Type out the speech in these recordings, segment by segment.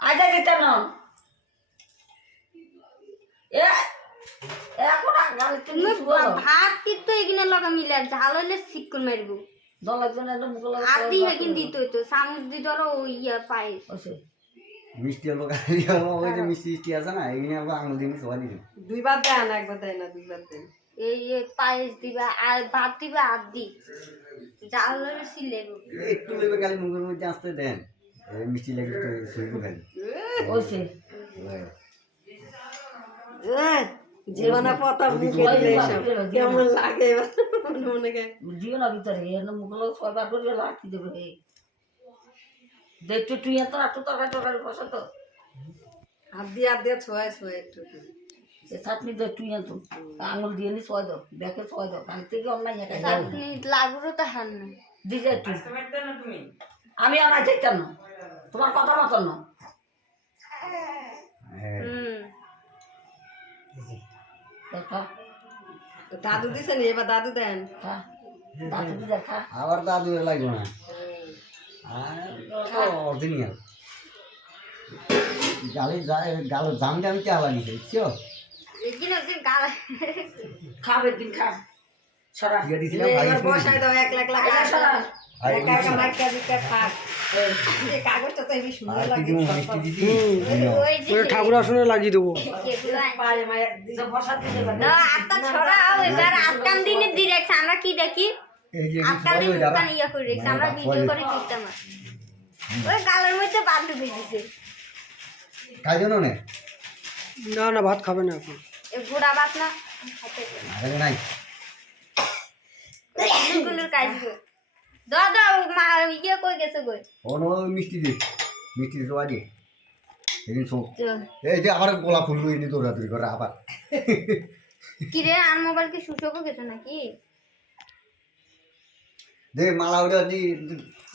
আজা দিতে না এ এখন গালে তুমি ভাত কিন্তু এখানে লগা মিলে ঝাল হইলে শিক্ষণ মারবো দল একজন এলো মুখে লাগা আদি হেকিন দিত হইতো চামচ দি ধরো ওই পায়েস আছে মিষ্টি হলো ওই যে মিষ্টি আছে না এখানে আবার আঙুল দিয়ে সবাই দিন দুইবার দেয় না একবার দেয় না দুইবার দেয় এই পায়েস দিবা আর ভাত দিবা আদি ঝাল হইলে সিলে একটু লেবে খালি মুখের মধ্যে আসতে দেন মিষ্টি লাগে তো শুনবো খালি ওইছে জীবনে পথা মুখে দিলে এসব কেমন লাগে মনে মনে জীবনের ভিতরে এর মুখে লাগা ছয়বার করে লাঠি দেবে দেখতে তুই এত আটু তরকারি পছন্দ হাত দিয়ে ছোঁয়ায় ছোঁয়ায় একটু এ চাটনি দে তুই এত আঙুল দিয়ে নি ছয় দাও দেখে ছয় দাও কাল থেকে অনলাইন একা চাটনি লাগলো তো হার না দিছে তুই আমি আর চাইতাম না তোমার কথা মতন না দেখা দাদু দিছেন এবার দাদু দেন খা দাঁত দেখা আবার দাদু লাগবে না অরিজিনাল গালো জামটা আমি কে আবার নিছে বুঝছো এখানে গাল খাবে দিন খা ছড়া দিয়ে দিছিলাম এবার বসায় দাও এক লাখ লাখ ছড়া একা একা মাইকা দিতে থাক এই কাগজটা তো হেবি সুন্দর লাগে মিষ্টি দিছি ওই যে ঠাকুর আসনে লাগিয়ে দেবো পায়ে মায়ের যে বসাতে দেবে না আটটা ছড়াও এবার আটকান দিনে ডিরেক্ট আমরা কি দেখি এই যে আটকান দিন দোকান ইয়া করে রেখেছি আমরা ভিডিও করে দিতাম ওই গালের মধ্যে বাদ ঢুকে দিছে কাজ জানো না না না ভাত খাবে না এখন এ গোড়া বাত না খাতে আরে নাই গুলোর কাজ গো দাদা মা ইয়ে কই গেছে গো ওনো মিষ্টি জোয়া দি এদিন সব চল এই যে আবার গোলা ফুল লই নি দৌড়াদৌড়ি করে আবার কি রে আর মোবাইল কি সুশোকও গেছে নাকি দে মালা ওটা দি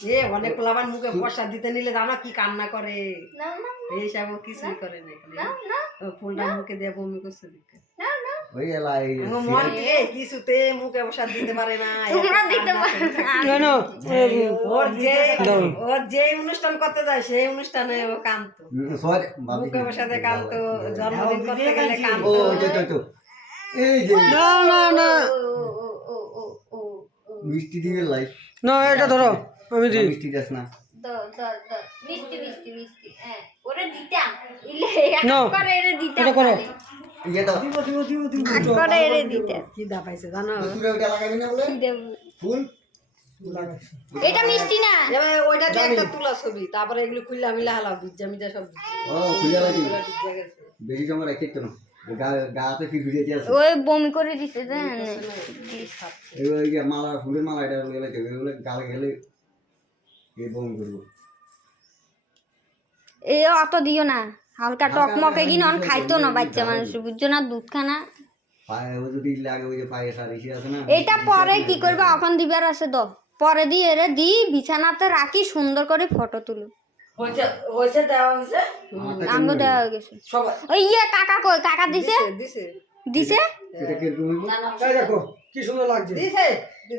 এ অনেক পোলাবার মুখে প্রসাদ দিতে নিলে জানো কি কান্না করে না না এইসব কিছুই করে না না না ফুলটা মুখে দিয়ে বমি করছে দেখে না না ওই এলাই মন এ কিছুতে মুখে প্রসাদ দিতে পারে না তোমরা দিতে পারো না কেন ওর যে অনুষ্ঠান করতে যায় সেই অনুষ্ঠানে ও কান্ত সরে মুখে প্রসাদে কান্ত জন্মদিন করতে গেলে কান্ত ও তো এই যে না না না ও ও ও মিষ্টি দিবে লাই না এটা ধরো আমি দিই মিষ্টি দাস না মিষ্টি মিষ্টি মিষ্টি হ্যাঁ ওরে দিতাম ইলে No. করে এরে দিতাম এটা করো। ইয়ে দাও করে এরে দিতাম কি দা পাইছে জানো তুই ওটা লাগাবি না বলে ফুল এটা মিষ্টি না এবার ওইটা দিয়ে একটা তুলা ছবি তারপরে এগুলো খুললা মিলা হালাও বিজ্জা মিজা সব ও খুলে লাগি ভিজা গেছে বেশি সময় রাখতে তো না গাতে কি ভিড়ে আছে ওই বমি করে দিছে জানেন এই ওই যে মালা ফুলের মালা এটা লয়ে লাগে এগুলো গালে গেলে এই বম করব এ অত দিও না হালকা টকমকে কি নন খাইতো না বাচ্চা মানুষ বুঝছো না দুধ খানা পায়ে ও যদি লাগে ওই যে পায়ে সারিসি আছে না এটা পরে কি করবে এখন দিবার আছে তো পরে দিয়ে এরে দি বিছানাতে রাখি সুন্দর করে ফটো তুলো হয়েছে দেওয়া হয়েছে আঙ্গ দেওয়া হয়ে গেছে সবাই ওই ইয়ে কাকা কই কাকা দিছে দিছে দিছে এটা কি তুমি না না এই দেখো কি সুন্দর লাগছে দিছে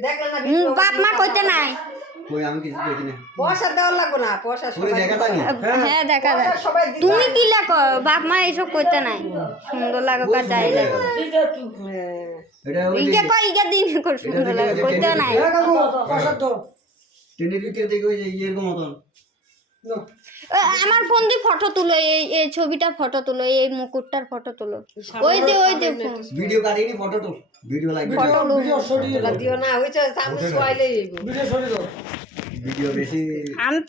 দেখলে না বাপ মা কইতে নাই কই আমি কিছু দেখি না পয়সা দেওয়া লাগবে না পয়সা ওই দেখা জানি হ্যাঁ দেখা যায় সবাই তুমি কি লেখো বাপ মা এসব কইতে নাই সুন্দর লাগো কা যাই লাগো দিতে তুই এটা ওই ইকে কই ইকে দিন কর সুন্দর লাগো কইতে নাই প্রসাদ তো টেনে দিতে দেখো ওই যে এরকম মতন আমার ফোন দিয়ে ফটো তুলো এই ছবিটা ফটো তুলো এই মুকুটটার ফটো তুলো ওই যে ভিডিও কাটিনি ফটো তো ভিডিও লাগবে ফটো ভিডিও সরিয়ে দাও দিও না ওই সামনে সোয়াইলেই হইব ভিডিও সরিয়ে দাও ভিডিও বেশি আমি